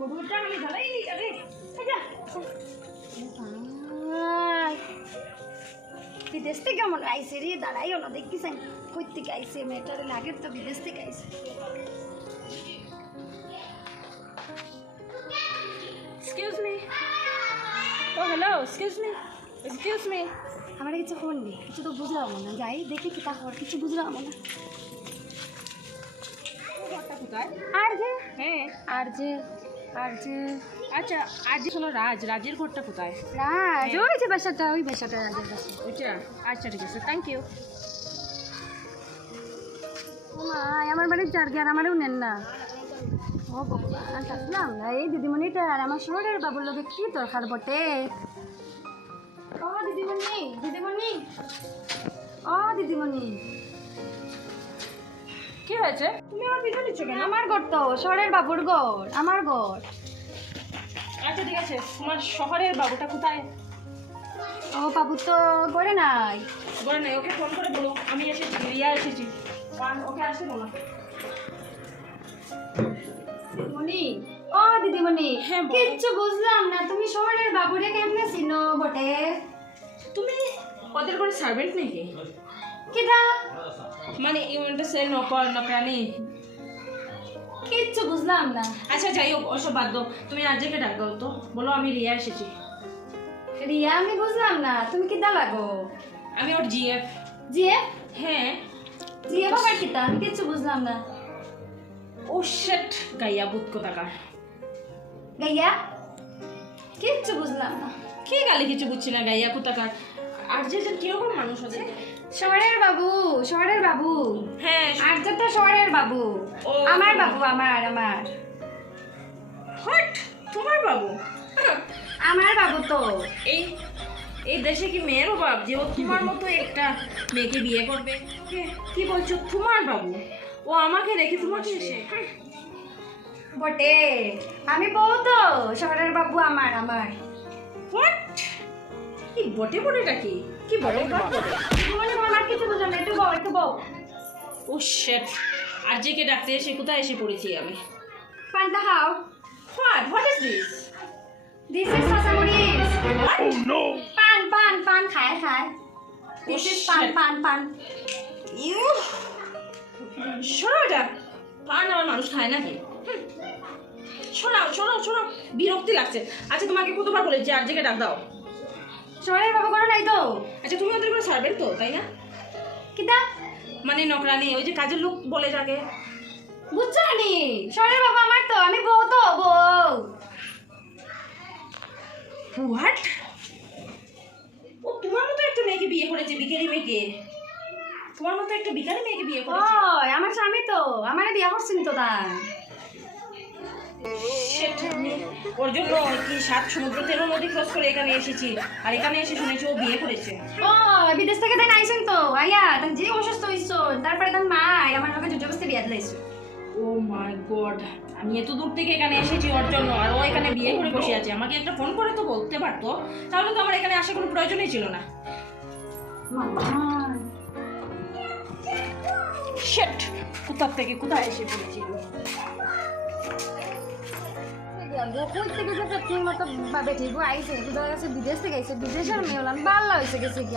গরুটা আমি ধরাই আরে আচ্ছা বিদেশ থেকে কেমন আইসে রে দাঁড়াইও না দেখতেছেন কই থেকে আইসে মেয়েটার লাগে তো বিদেশ থেকে আইসে Excuse me. Oh, hello. Excuse me. Excuse me. আমার কিছু ফোন নেই কিছু তো বুঝলাম না যাই দেখি কি তা হওয়ার কিছু বুঝলাম না ঘরটা কোথায়? আর যে হ্যাঁ। আর যে আর যে আচ্ছা, আর যে হলো রাজের ঘরটা কোথায়? রাজ ওই যে বাসাটা ওই বাসাটা রাজের বাসা ওইটা? আচ্ছা ঠিক আছে, থ্যাংক ইউ। ও মা আমার বাড়ির চারকে আর আমারও নেন না ও ভগবান থাকলাম না এই দিদিমণিটা আর আমার শহরের বাবুর লোকে কি দরকার বটে ও দিদিমণি দিদিমণি ও দিদিমণি কি হয়েছে? তুমি আমার পিছনে নিচ্ছ কেন? আমার ঘর তো শহরের বাবুর ঘর আমার ঘর আচ্ছা ঠিক আছে, তোমার শহরের বাবুটা কোথায়? ও বাবু তো ঘরে নাই বলে নাই, ওকে ফোন করে বলো আমি এসেছি, রিয়া এসেছি। ওকে আসতে বলো। দিদিমণি ও দিদিমণি হ্যাঁ, বলো। কিচ্ছু বুঝলাম না তুমি শহরের বাবুরে কেমনে চিনো বটে তুমি ওদের ঘরে সার্ভেন্ট নাকি? কিটা মানে ইউনিটে সে নকরানি। কিচ্ছু বুঝলাম না আচ্ছা যাই হোক, ওসব বাদ দাও, তুমি আজকে ডাক দাও তো, বলো আমি রিয়া এসেছি। রিয়া আমি বুঝলাম না তুমি কিটা লাগো আমি ওর জিএফ। জিএ হ্যাঁ। জিএ বাবার কিটা আমি কিচ্ছু বুঝলাম না ও শেট, গাইয়া বুত কোথাকার। গাইয়া কিচ্ছু বুঝলাম না কে গালি কিছু বুঝছি না, গাইয়া কোথাকার। আর যে কিরকম মানুষ আছে? শহরের বাবু শহরের বাবু হ্যাঁ। আর যে তো শহরের বাবু ও। আমার বাবু আমার আমার হট, তোমার বাবু? আমার বাবু তো এই এই দেশে কি মেয়ের অভাব যে ও তোমার মতো একটা মেয়েকে বিয়ে করবে? কি বলছো, তোমার বাবু? ও আমাকে রেখে তোমাকে এসে? বটে আমি বউ তো শহরের বাবু আমার আমার হোয়াট? কি বটে বটেটা কি? কি বটে বটে? মনে আমার কিছু বুঝলাম না একটু বউ একটু বউ ও শেট, আর যে কে ডাকতে এসে কোথায় এসে পড়েছি আমি? পান্তা খাও what is this? This is সাসামুড়িস পান পান পান খায় খায় দিস ইজ পান পান পান ইউ শোনো, এটা পান আমার মানুষ খায় নাকি? শোনাও শোনাও শোনাও, বিরক্তি লাগছে। আচ্ছা তোমাকে কতবার বলেছি আর জেগে ডাক দাও? শহরের বাবু করে নাই তো আচ্ছা তুমি ওদের কোনো সার্ভেন্ট তো, তাই না? কিটা মানে নকরানি, ওই যে কাজের লোক বলে যাকে। বুঝছো নি শহরের বাবু আমার তো আমি বউ তো বউ হোয়াট? ও তোমার মতো একটা মেয়েকে বিয়ে করেছে, বিকারি মেয়েকে। তোমার মতো একটা বিকারি মেয়েকে বিয়ে করেছে। ওই আমার স্বামী তো আমারে বিয়া করছেন তো তা Shit, ওর জন্য কি 7 সমুদ্র 13 নদী ক্রস করে এখানে এসেছি, আর এখানে এসে শুনেছি ও বিয়ে করেছে। ও বিদেশ থেকে তাই আইছেন তো আইয়া তান যে অসুস্থ হইছো তারপরে তার মা আমার লোকে জবরদস্তি বিয়া দিলাইছো ও মাই গড, আমি এত দূর থেকে এখানে এসেছি ওর জন্য, আর ও এখানে বিয়ে করে বসে আছে। আমাকে একটা ফোন করে তো বলতে পারতো, তাহলে তো আমার এখানে আসার কোনো প্রয়োজনই ছিল না। শিট, কোথা থেকে কোথায় এসে পড়েছি। কই থেকে যে পেটনির মতো বেঠিগো আইছে তোদের কাছে বিদেশ থেকে আইছে বিদেশের মেয়ে হলাম বাল্লা হয়েছে গেছে কি